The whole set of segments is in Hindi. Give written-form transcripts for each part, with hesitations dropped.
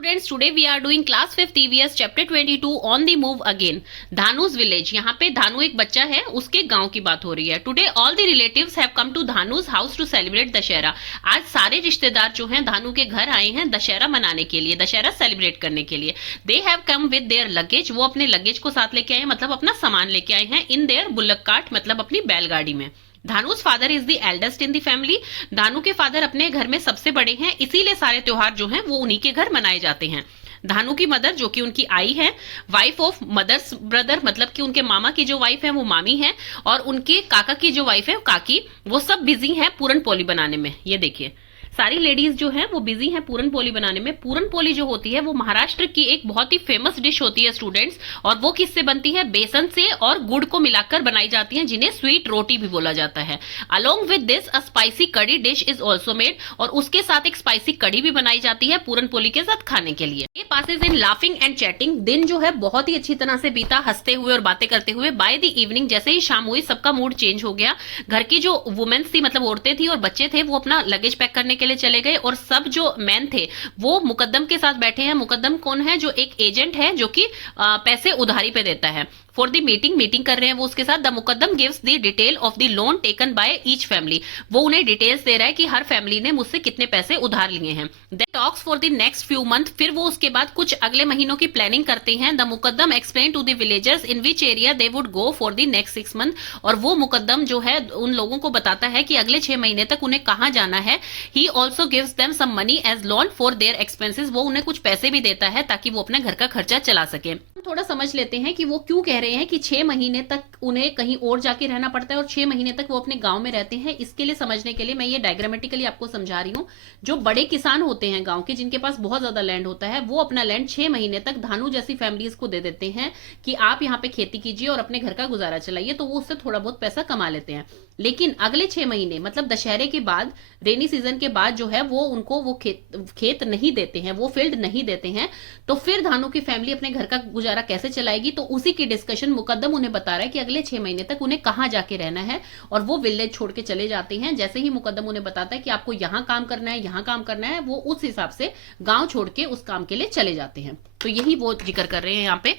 Students, today we are doing class 5th EVS chapter 22 on the move again. धानु's village. यहाँ पे धानु एक बच्चा है, उसके गांव की बात हो रही है. Today all the relatives have come to धानु's house to celebrate Dussehra. आज सारे रिश्तेदार जो हैं धानु के घर आए हैं दशहरा मनाने के लिए, दशहरा सेलिब्रेट करने के लिए. They have come with their luggage. वो अपने लगेज को साथ लेके आए हैं, मतलब अपना सामान लेके आए हैं. In their बुल्लक कार्ट, मतलब अपनी बैलगाड़ी में. Dhanu's father is the eldest in the family. Dhanu के फादर अपने घर में सबसे बड़े हैं, इसीलिए सारे त्योहार जो हैं वो उन्हीं के घर मनाए जाते हैं. धानु की मदर जो कि उनकी आई है, वाइफ ऑफ मदर्स ब्रदर, मतलब कि उनके मामा की जो वाइफ है वो मामी है, और उनके काका की जो वाइफ है काकी, वो सब बिजी है पूरन पोली बनाने में. ये देखिए सारी लेडीज जो हैं वो बिजी हैं पूरन पोली बनाने में. पूरन पोली जो होती है वो महाराष्ट्र की एक बहुत ही फेमस डिश होती है स्टूडेंट्स, और वो किससे बनती है? बेसन से और गुड़ को मिलाकर बनाई जाती है, जिन्हें स्वीट रोटी भी बोला जाता है. Along with this a spicy कड़ी डिश इज ऑल्सो मेड, और उसके साथ एक स्पाइसी कड़ी भी बनाई जाती है पूरन पोली के साथ खाने के लिए. ये passes in laughing and chatting. दिन जो है बहुत ही अच्छी तरह से बीता, हंसते हुए और बातें करते हुए. बाय द इवनिंग, जैसे ही शाम हुई, सबका मूड चेंज हो गया. घर की जो वुमेन्स थी, मतलब औरतें थी और बच्चे थे, वो अपना लगेज पैक करने के लिए चले गए, और सब जो मैन थे वो मुकद्दम के साथ बैठे हैं. मुकद्दम कौन है? जो एक एजेंट है जो कि पैसे उधारी पे देता है. फॉर द मीटिंग कर रहे हैं वो उसके साथ. The Muqaddam gives the detail of the loan taken by each family. वो उन्हें डिटेल्स दे रहा है कि हर फैमिली ने मुझसे कितने पैसे उधार लिए हैं. They talks for the next few month. फिर वो उसके बाद कुछ अगले महीनों की प्लानिंग करते हैं. The Mukaddam explain to the villagers in which area they would go for the next 6 month. और वो मुकद्दम जो है उन लोगों को बताता है कि अगले 6 महीने तक उन्हें कहाँ जाना है. He also gives them some money as loan for their expenses. वो उन्हें कुछ पैसे भी देता है ताकि वो अपने घर का खर्चा चला सके. थोड़ा समझ लेते हैं कि वो क्यों कह रहे हैं कि 6 महीने तक उन्हें कहीं और जाके रहना पड़ता है और 6 महीने तक वो अपने गांव में रहते हैं. इसके लिए समझने के लिए मैं ये डायग्रामेटिकली आपको समझा रही हूँ. जो बड़े किसान होते हैं गांव के, जिनके पास बहुत ज्यादा लैंड होता है, वो अपना लैंड 6 महीने तक धानु जैसी फैमिलीज को दे देते हैं कि आप यहाँ पे खेती कीजिए और अपने घर का गुजारा चलाइए. तो वो उससे थोड़ा बहुत पैसा कमा लेते हैं. लेकिन अगले 6 महीने, मतलब दशहरे के बाद, रेनी सीजन के बाद जो है वो उनको वो खेत नहीं देते हैं, वो फील्ड नहीं देते हैं. तो फिर धानु की फैमिली अपने घर का गुजारा कैसे चलाएगी? तो उसी की डिस्कशन मुकद्दम उन्हें बता रहा है कि अगले 6 महीने तक उन्हें कहाँ जाके रहना है, और वो विलेज छोड़ के चले जाते हैं. जैसे ही मुकद्दम उन्हें बताता है कि आपको यहाँ काम करना है, यहाँ काम करना है, वो उस हिसाब से गांव छोड़ के उस काम के लिए चले जाते हैं. तो यही वो जिक्र कर रहे हैं यहाँ पे.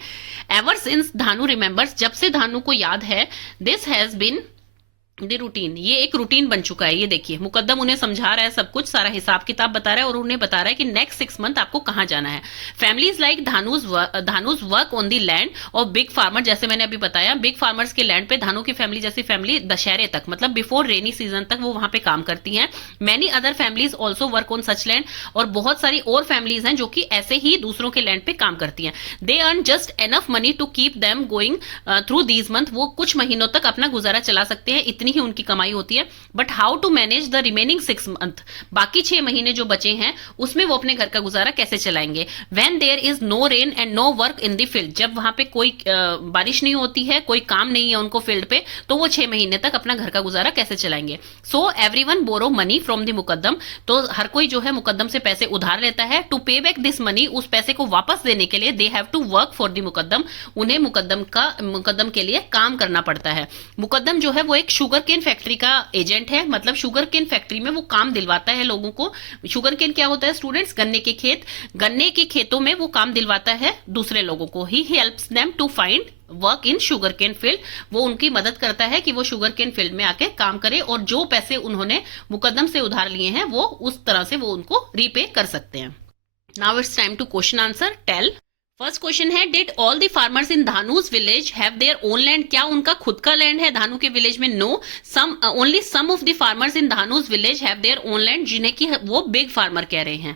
एवर सिंस धानु रिमेंबर्स, जब से धानु को याद है, this has been the routine. ये एक रूटीन बन चुका है. ये देखिए मुकद्दम उन्हें समझा रहा है, सब कुछ सारा हिसाब किताब बता रहा है, और उन्हें बता रहा है कि नेक्स्ट 6 मंथ आपको कहाँ जाना है. Families like Dhanu's work on the land और बिग फार्मर. जैसे मैंने अभी बताया, बिग फार्मर्स के लैंड पे धानु की फैमिली जैसी फैमिली दशहरे तक, मतलब बिफोर रेनी सीजन तक वो वहां पे काम करती हैं. Many other families also work on such land. और बहुत सारी और फैमिलीज हैं जो कि ऐसे ही दूसरों के लैंड पे काम करती हैं. They earn just enough money to keep them going through these months. वो कुछ महीनों तक अपना गुजारा चला सकते हैं, इतनी ही उनकी कमाई होती है. But how to manage the remaining 6 month. बाकी 6 महीने जो बचे हैं उसमें वो अपने घर का गुजारा कैसे चलाएंगे? When there is no rain and no work in the field. जब वहां पे कोई बारिश नहीं होती है, कोई काम नहीं है उनको फील्ड पे, तो वो 6 महीने तक अपना घर का गुजारा कैसे चलाएंगे? So everyone borrow money from the Mukaddam. तो हर कोई जो है मुकद्दम से पैसे उधार लेता है. टू पे बैक दिस मनी, उस पैसे को वापस देने के लिए, they have to work for the Mukaddam. उन्हें मुकद्दम के लिए काम करना पड़ता है. मुकद्दम जो है वो एक शुगर केन फैक्ट्री का एजेंट है, मतलब शुगर केन फैक्ट्री में वो काम दिलवाता है लोगों को. शुगर केन क्या होता है स्टूडेंट्स? गन्ने के खेत. गन्ने के खेतों में वो काम दिलवाता है दूसरे लोगों को. He helps them to find work in sugarcane field. वो उनकी मदद करता है कि वो शुगर केन फील्ड में आके काम करे, और जो पैसे उन्होंने मुकद्दम से उधार लिए हैं वो उस तरह से वो उनको रीपे कर सकते हैं. Now it's time to question answer. Tell. First question है, did all the farmers in Dhanu's village have their own land. क्या उनका खुद का लैंड है धानु के विलेज में? No. Only some of the farmers in Dhanu's village have their own land, जिन्हें कि वो बिग फार्मर कह रहे हैं.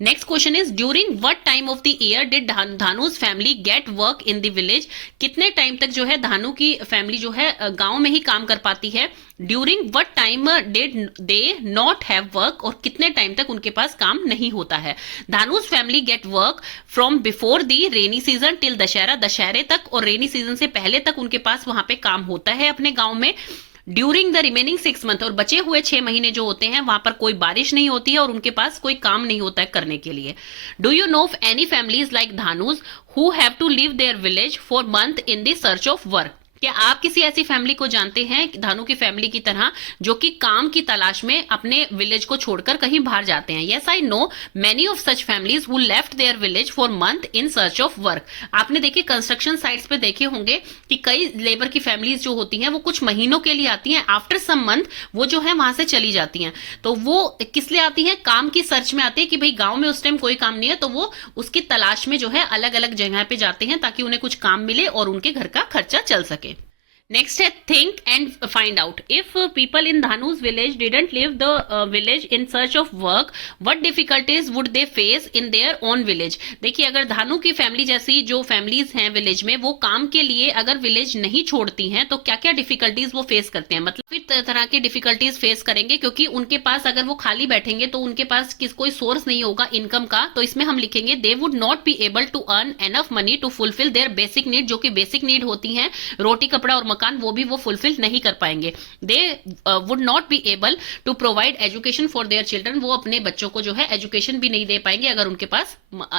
Next question is, during what time of the year did Dhanu's family get work in the village. कितने टाइम तक जो है धानु की फैमिली जो है गांव में ही काम कर पाती है. During what time did they not have work. और कितने टाइम तक उनके पास काम नहीं होता है. Dhanu's family get work from before the rainy season till Dussehra. दशहरे तक और रेनी सीजन से पहले तक उनके पास वहां पे काम होता है अपने गांव में. ड्यूरिंग द रिमेनिंग 6 मंथ, और बचे हुए 6 महीने जो होते हैं वहां पर कोई बारिश नहीं होती है और उनके पास कोई काम नहीं होता है करने के लिए. Do you know of any families like Dhanu's who have to leave their village for month in the search of work. क्या आप किसी ऐसी फैमिली को जानते हैं धानु की फैमिली की तरह जो कि काम की तलाश में अपने विलेज को छोड़कर कहीं बाहर जाते हैं? Yes, I know many of such families who left there village for month in search of work. आपने देखिए कंस्ट्रक्शन साइट्स पे देखे होंगे कि कई लेबर की फैमिलीज जो होती हैं वो कुछ महीनों के लिए आती हैं, आफ्टर सम मंथ वो जो है वहां से चली जाती हैं। तो वो किस लिए आती है? काम की सर्च में आती है कि भाई गांव में उस टाइम कोई काम नहीं है, तो वो उसकी तलाश में जो है अलग अलग जगह पे जाते हैं ताकि उन्हें कुछ काम मिले और उनके घर का खर्चा चल सके। नेक्स्ट है think and find out. If people in Dhanu's village didn't leave the village in search of work, what difficulties would they face in their own village. देखिए अगर धानु की फैमिली जैसी जो फैमिलीज हैं विलेज में, वो काम के लिए अगर विलेज नहीं छोड़ती हैं तो क्या क्या डिफिकल्टीज वो फेस करते हैं, मतलब फिर तरह की डिफिकल्टीज फेस करेंगे, क्योंकि उनके पास अगर वो खाली बैठेंगे तो उनके पास कोई सोर्स नहीं होगा इनकम का। तो इसमें हम लिखेंगे they would not be able to earn enough money to fulfil their basic need, जो कि बेसिक नीड होती हैं रोटी कपड़ा और मकान, वो भी वो फुलफिल नहीं कर पाएंगे। They would not be able to provide education for their children, वो अपने बच्चों को जो है एजुकेशन भी नहीं दे पाएंगे अगर उनके पास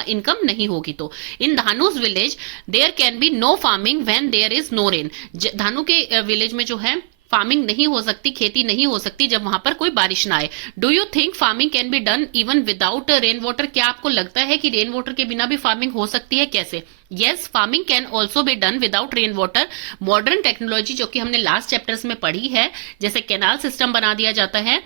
इनकम नहीं होगी तो। In Dhanu's village there can be no farming when there is no rain. Dhanu के विलेज में जो है फार्मिंग नहीं हो सकती, खेती नहीं हो सकती जब वहां पर कोई बारिश ना आए। Do you think farming can be done even without rain water? क्या आपको लगता है कि रेन वाटर के बिना भी फार्मिंग हो सकती है? कैसे? Yes, farming can also be done without rain water. Modern technology जो कि हमने लास्ट चैप्टर्स में पढ़ी है, जैसे कैनाल सिस्टम बना दिया जाता है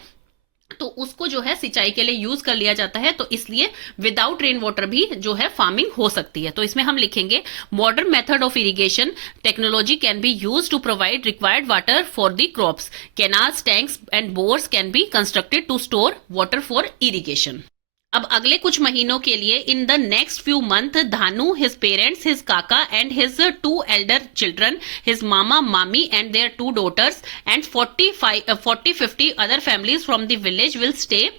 तो उसको जो है सिंचाई के लिए यूज कर लिया जाता है, तो इसलिए विदाउट रेन वाटर भी जो है फार्मिंग हो सकती है। तो इसमें हम लिखेंगे modern method of irrigation technology can be use to provide required water for the crops. Canals, tanks and bores can be constructed to store water for irrigation. अब अगले कुछ महीनों के लिए in the next few month Dhanu, his parents, his kaka and his 2 elder children, his mama mami and their 2 daughters and 40-50 other families from the village will stay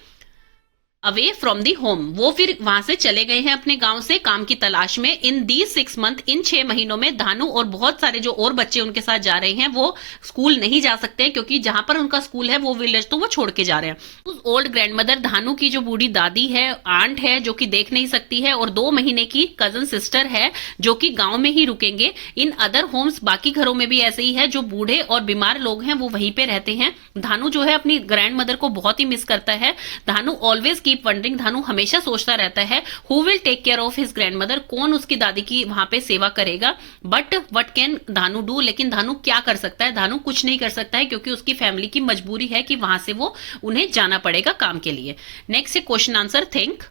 away from the home. वो फिर वहां से चले गए हैं अपने गांव से काम की तलाश में। इन दी 6 मंथ, इन 6 महीनों में धानु और बहुत सारे जो और बच्चे उनके साथ जा रहे हैं वो स्कूल नहीं जा सकते, क्योंकि जहां पर उनका स्कूल है वो विलेज तो वो छोड़ के जा रहे हैं। उस ओल्ड ग्रैंड मदर धानु की जो बूढ़ी दादी है, आंट है जो कि देख नहीं सकती है, और 2 महीने की कजन सिस्टर है जो कि गांव में ही रुकेंगे। इन अदर होम्स, बाकी घरों में भी ऐसे ही है, जो बूढ़े और बीमार लोग हैं वो वहीं पे रहते हैं। धानु जो है अपनी ग्रैंड मदर को बहुत ही मिस करता है। धानु ऑलवेज वंडरिंग, धानु हमेशा सोचता रहता है who will take care of his grandmother, कौन उसकी दादी की वहां पे सेवा करेगा। But what can Dhanu do, लेकिन धानु क्या कर सकता है? धानु कुछ नहीं कर सकता है, क्योंकि उसकी फैमिली की मजबूरी है कि वहां से वो उन्हें जाना पड़ेगा काम के लिए। नेक्स्ट है question answer think.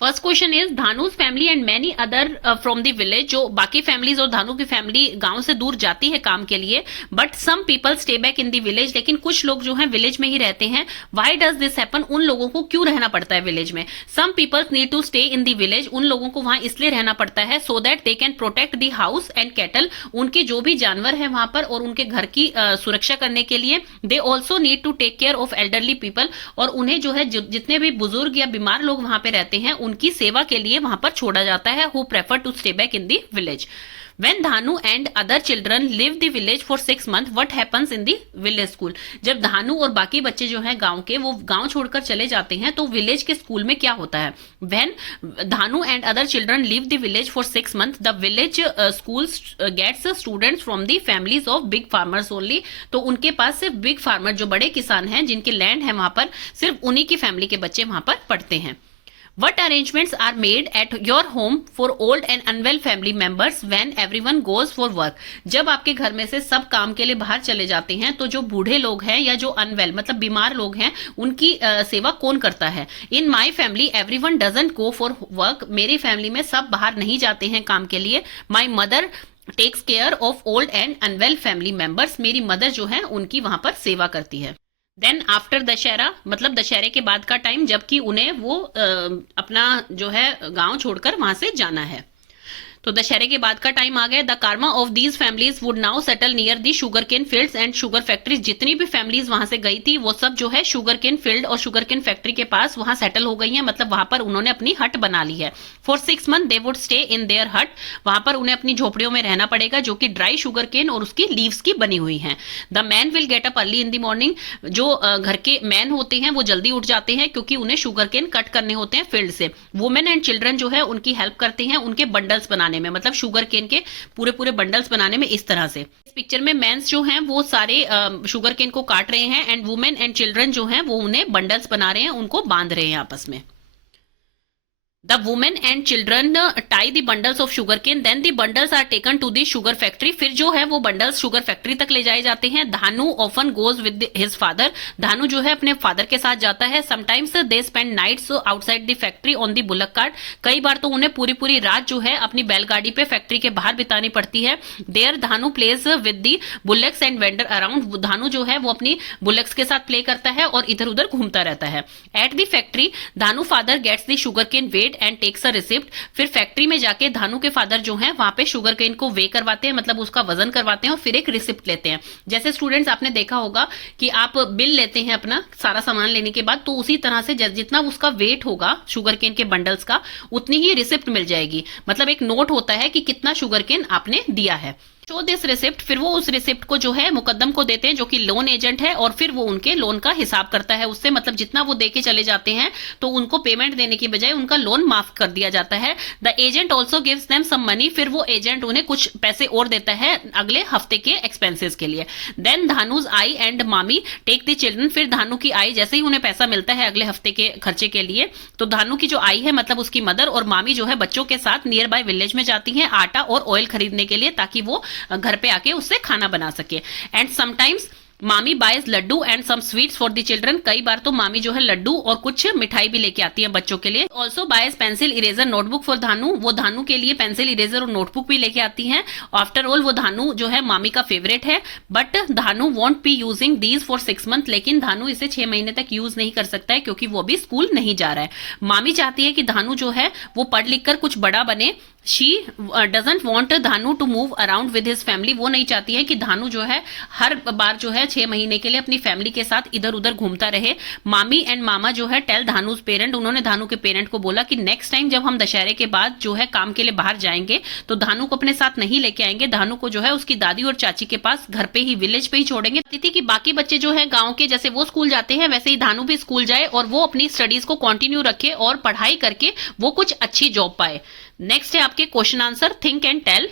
First question is Dhanu's family and many other from the village, जो बाकी फैमिलीज और धानु की फैमिली गांव से दूर जाती है काम के लिए, but some people stay back in the village, लेकिन कुछ लोग जो हैं विलेज में ही रहते हैं। Why does this happen? उन लोगों को क्यों रहना पड़ता है विलेज में? Some people need to stay in the village, उन लोगों को वहां इसलिए रहना पड़ता है so that they can protect the house and cattle, उनके जो भी जानवर है वहां पर और उनके घर की सुरक्षा करने के लिए। They also need to take care of elderly people, और उन्हें जो है जितने भी बुजुर्ग या बीमार लोग वहां पे रहते हैं उनकी सेवा के लिए वहां पर छोड़ा जाता है। Who prefer to stay back in the village. When Dhanu and other children leave the village for 6 months, what happens in the village school? जब धानु और बाकी बच्चे जो हैं गांव के, वो गांव छोड़कर चले जाते हैं तो विलेज के स्कूल में क्या होता है? When Dhanu and other children leave the village for 6 months, the village school gets students from the families of big farmers only. तो उनके पास सिर्फ बिग फार्मर, जो बड़े किसान हैं जिनके लैंड है वहां पर, सिर्फ उन्हीं की फैमिली के बच्चे वहां पर पढ़ते हैं। What arrangements are made at your home for old and unwell family members when everyone goes for work? जब आपके घर में से सब काम के लिए बाहर चले जाते हैं तो जो बूढ़े लोग हैं या जो अनवेल मतलब बीमार लोग हैं उनकी सेवा कौन करता है? In my family everyone doesn't go for work. मेरी फैमिली में सब बाहर नहीं जाते हैं काम के लिए। My mother takes care of old and unwell family members, मेरी मदर जो है उनकी वहां पर सेवा करती है। देन आफ्टर दशहरा, मतलब दशहरे के बाद का टाइम, जबकि उन्हें वो अपना जो है गांव छोड़कर वहां से जाना है। तो दशहरे के बाद का टाइम आ गया। The karma of these families would now settle near the sugarcane fields and sugar factories. जितनी भी फैमिलीज वहां से गई थी वो सब जो है शुगर केन फील्ड और शुगर केन फैक्ट्री के पास वहां सेटल हो गई हैं, मतलब वहां पर उन्होंने अपनी हट बना ली है। For 6 month they would stay in their हट, वहां पर उन्हें अपनी झोपड़ियों में रहना पड़ेगा जो कि ड्राई शुगर केन और उसकी लीव्स की बनी हुई है। The man will get up early in the morning, जो घर के मैन होते हैं वो जल्दी उठ जाते हैं क्योंकि उन्हें शुगर केन कट करने होते हैं फील्ड से। वुमेन एंड चिल्ड्रन जो है उनकी हेल्प करते हैं उनके बंडल्स बनाने बनाने में, मतलब शुगर केन के पूरे पूरे बंडल्स बनाने में इस तरह से। इस पिक्चर में मेंस जो हैं वो सारे शुगर केन को काट रहे हैं एंड वुमेन एंड चिल्ड्रन जो हैं वो उन्हें बंडल्स बना रहे हैं, उनको बांध रहे हैं आपस में। The women and children tie the bundles of sugarcane, then the bundles are taken to the sugar factory। फिर जो है वो बंडल्स शुगर फैक्ट्री तक ले जाए जाते हैं। धानु often goes with his father। धानु जो है अपने फादर के साथ जाता है। Sometimes they spend nights outside the factory on the bullock cart। कई बार तो उन्हें पूरी पूरी रात जो है अपनी बैलगाड़ी पे फैक्ट्री के बाहर बितानी पड़ती है। There Dhanu plays with the bullocks and wander around। धानु जो है वो अपनी बुलक्स के साथ प्ले करता है और इधर उधर घूमता रहता है। At the factory Dhanu father gets the sugarcane weighed and takes a receipt. फिर फैक्ट्री में जाके धानु के फादर जो हैं वहां पे शुगर केन को वे करवाते हैं, मतलब उसका वजन करवाते हैं और फिर एक रिसिप्ट लेते हैं। जैसे स्टूडेंट्स आपने देखा होगा कि आप बिल लेते हैं अपना सारा सामान लेने के बाद, तो उसी तरह से जितना उसका वेट होगा शुगर केन के बंडल्स का उतनी ही रिसिप्ट मिल जाएगी। मतलब एक नोट होता है कि कितना शुगर केन आपने दिया है। शो दिस रिसिप्ट, फिर वो उस रिसिप्ट को जो है मुकद्दम को देते हैं जो कि लोन एजेंट है, और फिर वो उनके लोन का हिसाब करता है उससे, मतलब जितना वो देके चले जाते हैं तो उनको पेमेंट देने की बजाय उनका लोन माफ कर दिया जाता है। The agent also gives them some money, फिर वो एजेंट उन्हें कुछ पैसे और देता है अगले हफ्ते के एक्सपेंसेस के लिए। देन धानुज आई एंड मामी टेक द चिल्ड्रन, फिर धानु की आई जैसे ही उन्हें पैसा मिलता है अगले हफ्ते के खर्चे के लिए, तो धानु की जो आई है मतलब उसकी मदर और मामी जो है बच्चों के साथ नियर बाय विलेज में जाती हैं आटा और ऑयल खरीदने के लिए, ताकि वो घर पे आके उससे खाना बना सके। And sometimes mami buys laddoo and some sweets for the children, कई बार तो मामी जो है लड्डू और कुछ मिठाई भी लेके आती है बच्चों के लिए। Also buys pencil eraser notebook for Dhanu, वो धानु के लिए पेंसिल इरेजर और नोटबुक भी लेके आती हैं। आफ्टर ऑल वो धानु जो है मामी का फेवरेट है, but Dhanu want be using these for 6 month, लेकिन धानु इसे 6 महीने तक यूज नहीं कर सकता है क्योंकि वो अभी स्कूल नहीं जा रहा है। मामी चाहती है कि धानु जो है वो पढ़ लिख कर कुछ बड़ा बने। She doesn't want Dhanu to move around with his family, वो नहीं चाहती है कि धानु जो है हर बार जो है 6 महीने के लिए अपनी फैमिली के साथ इधर उधर घूमता रहे। मामी एंड मामा जो है टेल धानुज पेरेंट, उन्होंने धानु के पेरेंट को बोला कि नेक्स्ट टाइम जब हम दशहरे के बाद जो है काम के लिए बाहर जाएंगे तो धानु को अपने साथ नहीं लेके आएंगे, धानु को जो है उसकी दादी और चाची के पास घर पे ही विलेज पे ही छोड़ेंगे। थी कि बाकी बच्चे जो है गाँव के जैसे वो स्कूल जाते हैं वैसे ही धानु भी स्कूल जाए और वो अपनी स्टडीज को कंटिन्यू रखे और पढ़ाई करके वो कुछ अच्छी जॉब पाए। नेक्स्ट है आपके question answer, think and tell.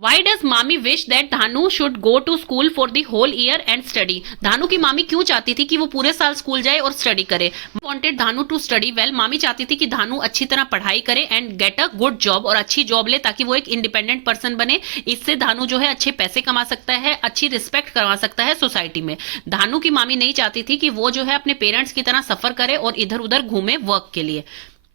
Why does mami wish that Dhanu should go to school for the whole year and study? धानु की मामी क्यों चाहती थी कि वो पूरे साल स्कूल जाए और स्टडी करे? Wanted Dhanu to study well, मामी चाहती थी कि धानु अच्छी तरह पढ़ाई करे and get a good job, और अच्छी जॉब ले ताकि वो एक इंडिपेंडेंट पर्सन बने। इससे धानु जो है अच्छे पैसे कमा सकता है, अच्छी रिस्पेक्ट करवा सकता है सोसाइटी में। धानु की मामी नहीं चाहती थी कि वो जो है अपने पेरेंट्स की तरह सफर करे और इधर उधर घूमे वर्क के लिए।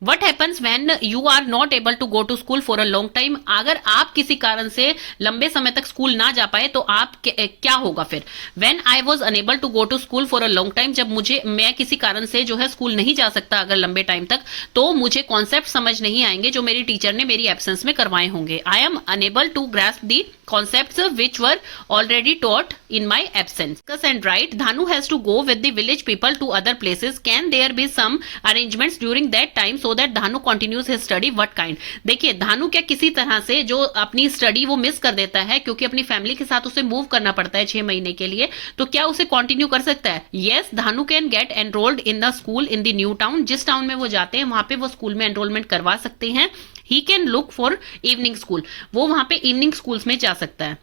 What happens when you are not able to go to school for a long time? अगर आप किसी कारण से लंबे समय तक स्कूल ना जा पाए तो आप क्या होगा फिर? When I was unable to go to school for a long time, जब मैं किसी कारण से जो है स्कूल नहीं जा सकता अगर लंबे टाइम तक, तो मुझे कॉन्सेप्ट समझ नहीं आएंगे जो मेरी टीचर ने मेरी एब्सेंस में करवाए होंगे। I am unable to grasp the concepts which were already taught in my absence. Discuss and write. Dhanu has to go with the village people to other places. Can there be some arrangements during that time so that Dhanu continues his study? What kind? देखिए धानु क्या किसी तरह से जो अपनी स्टडी वो मिस कर देता है क्योंकि अपनी फैमिली के साथ उसे मूव करना पड़ता है 6 महीने के लिए, तो क्या उसे कंटिन्यू कर सकता है? Yes, Dhanu can get enrolled in the school in the new town, जिस टाउन में वो जाते हैं वहां पे वो स्कूल में एनरोलमेंट करवा सकते हैं। He can look for evening school, वो वहां पे इवनिंग स्कूल्स में जा सकता है।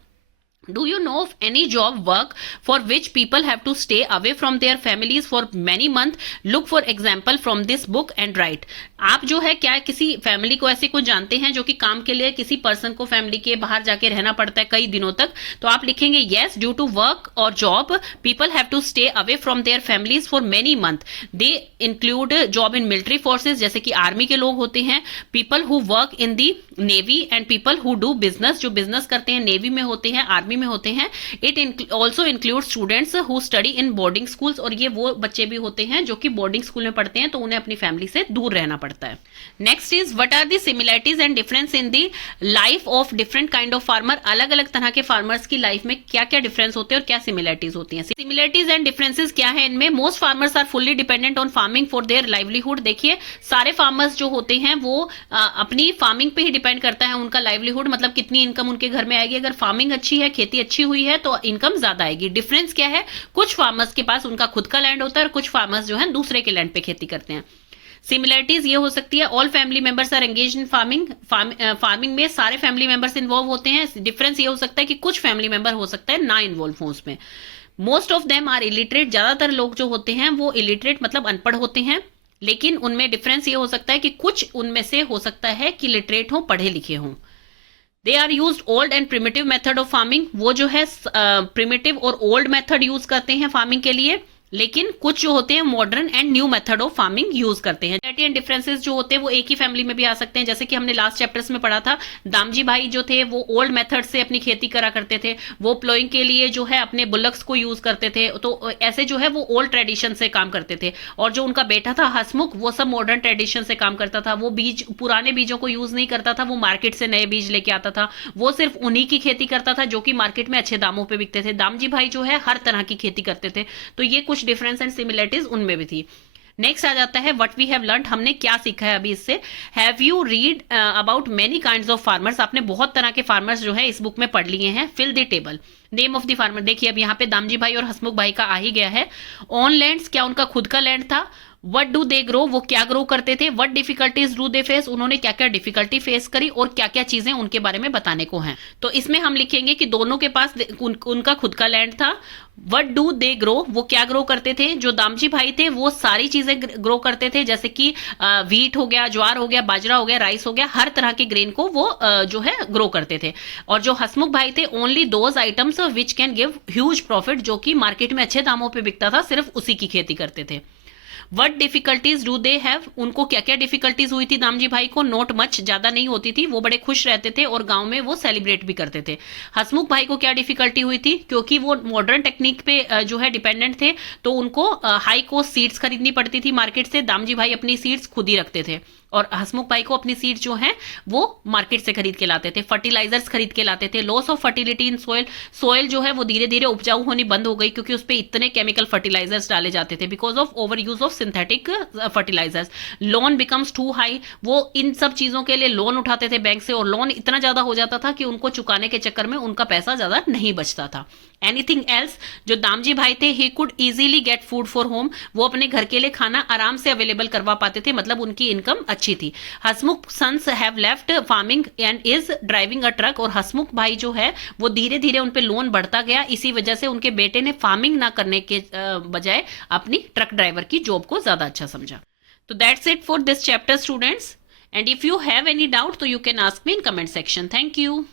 Do you know of any job work for which people have to stay away from their families for many months? Look for example from this book and write. आप जो है क्या किसी फैमिली को ऐसे को जानते हैं जो कि काम के लिए किसी पर्सन को फैमिली के बाहर जाके रहना पड़ता है कई दिनों तक, तो आप लिखेंगे yes, due to work or job people have to stay away from their families for many months. They include job in military forces, जैसे कि आर्मी के लोग होते हैं, people who work in the navy and people who do business, जो बिजनेस करते हैं नेवी में होते हैं, आर्मी में होते हैं। It also include students who study in boarding schools, और ये वो बच्चे भी होते हैं जो कि बोर्डिंग स्कूल में पढ़ते हैं तो उन्हें अपनी फैमिली से दूर रहना पड़ता है। Next is what are the similarities and difference in the life of different kind of farmer? अलग अलग तरह के फार्मर्स की लाइफ में क्या क्या डिफरेंस होते हैं और क्या सिमिलरिटीज होती हैं। सिमिलरिटीज एंड डिफरेंसेस क्या है इनमें? Most farmers are fully dependent on farming for their livelihood. देखिए सारे फार्मर्स जो होते हैं वो अपनी फार्मिंग पे ही डिपेंड करता है उनका लाइवलीहुड, मतलब कितनी इनकम उनके घर में आएगी। अगर फार्मिंग अच्छी है, खेती अच्छी हुई है तो इनकम ज्यादा आएगी। डिफरेंस क्या है? कुछ फार्मर्स के पास उनका खुद का लैंड होता है और कुछ फार्मर्स जो है दूसरे के लैंड पे खेती करते हैं। सिमिलरिटीज ये हो सकती है, all family members are engage in farming, farming में सारे फैमिली मेंबर्स इन्वॉल्व होते हैं। डिफरेंस ये हो सकता है कि कुछ फैमिली मेंबर हो सकता है ना इन्वॉल्व हो उसमें। Most of them are illiterate, ज्यादातर लोग जो होते हैं वो इलिटरेट मतलब अनपढ़ होते हैं, लेकिन उनमें डिफरेंस ये हो सकता है कि कुछ उनमें से हो सकता है कि लिटरेट हो, पढ़े लिखे हों। They are use old and primitive method of farming, वो जो है प्रिमिटिव और ओल्ड मेथड यूज करते हैं फार्मिंग के लिए, लेकिन कुछ जो होते हैं modern and new method of farming use करते हैं। एंड डिफरेंसेस जो होते हैं वो एक ही फैमिली में भी आ सकते हैं, जैसे कि हमने लास्ट चैप्टर्स में पढ़ा था, दामजी भाई जो थे वो ओल्ड मेथड से अपनी खेती करा करते थे, वो प्लोइंग के लिए जो है अपने बुलक्स को यूज करते थे, तो ऐसे जो है वो ओल्ड ट्रेडिशन से काम करते थे। और जो उनका बेटा था हसमुख, वो सब मॉडर्न ट्रेडिशन से काम करता था, वो बीज पुराने बीजों को यूज नहीं करता था, वो मार्केट से नए बीज लेके आता था, वो सिर्फ उन्हीं की खेती करता था जो कि मार्केट में अच्छे दामों पर बिकते थे। दामजी भाई जो है हर तरह की खेती करते थे। तो ये कुछ डिफरेंस एंड सिमिलरिटीज उनमें भी थी। नेक्स्ट आ जाता है व्हाट वी हैव लर्नड, हमने क्या सीखा है अभी इससे। Have you read about many kinds of farmers, आपने बहुत तरह के फार्मर्स जो है इस बुक में पढ़ लिए हैं। Fill the table, name of the farmer, देखिए अब यहाँ पे दामजी भाई और हसमुख भाई का आ ही गया है। ऑन लैंड्स, क्या उनका खुद का लैंड था। वट डू दे ग्रो, वो क्या ग्रो करते थे। What difficulties do they face, उन्होंने क्या क्या डिफिकल्टी फेस करी और क्या क्या चीजें उनके बारे में बताने को हैं। तो इसमें हम लिखेंगे कि दोनों के पास उनका खुद का लैंड था। वट डू दे ग्रो, वो क्या ग्रो करते थे। जो दामजी भाई थे वो सारी चीजें ग्रो करते थे, जैसे कि व्हीट हो गया, ज्वार हो गया, बाजरा हो गया, राइस हो गया, हर तरह के ग्रेन को वो जो है ग्रो करते थे। और जो हसमुख भाई थे, only those items which can give huge profit, जो कि मार्केट में अच्छे दामों पे बिकता था, सिर्फ उसी की खेती करते थे। What difficulties do they have, उनको क्या क्या डिफिकल्टीज हुई थी दामजी भाई को। नोट मच, ज्यादा नहीं होती थी, वो बड़े खुश रहते थे और गांव में वो सेलिब्रेट भी करते थे। हसमुख भाई को क्या डिफिकल्टी हुई थी, क्योंकि वो मॉडर्न टेक्निक पे जो है डिपेंडेंट थे, तो उनको हाई कॉस्ट सीड्स खरीदनी पड़ती थी मार्केट से। दामजी भाई अपनी सीड्स खुद ही रखते थे और हसमुख भाई को अपनी सीड्स जो है वो मार्केट से खरीद के लाते थे। फर्टिलाइजर्स खरीद के लाते थे। Loss of fertility in soil, soil जो है वो धीरे धीरे उपजाऊ होनी बंद हो गई, क्योंकि उस पर इतने केमिकल फर्टिलाइजर्स डाले जाते थे, because of overuse of synthetic fertilisers. Loan becomes too high, वो इन सब चीजों के लिए लोन उठाते थे बैंक से, और लोन इतना ज्यादा हो जाता था कि उनको चुकाने के चक्कर में उनका पैसा ज्यादा नहीं बचता था। एनीथिंग एल्स, जो दामजी भाई थे, he could easily get food for home, वो अपने घर के लिए खाना आराम से अवेलेबल करवा पाते थे, मतलब उनकी इनकम अच्छी थी। Hasmukh sons have left farming and is driving a truck, और हसमुख भाई जो है वो धीरे धीरे उन पे लोन बढ़ता गया, इसी वजह से उनके बेटे ने फार्मिंग ना करने के बजाय अपनी ट्रक ड्राइवर की जॉब को ज्यादा अच्छा समझा। तो that's it for this chapter students, and if you have any doubt तो you can ask me in comment section. Thank you.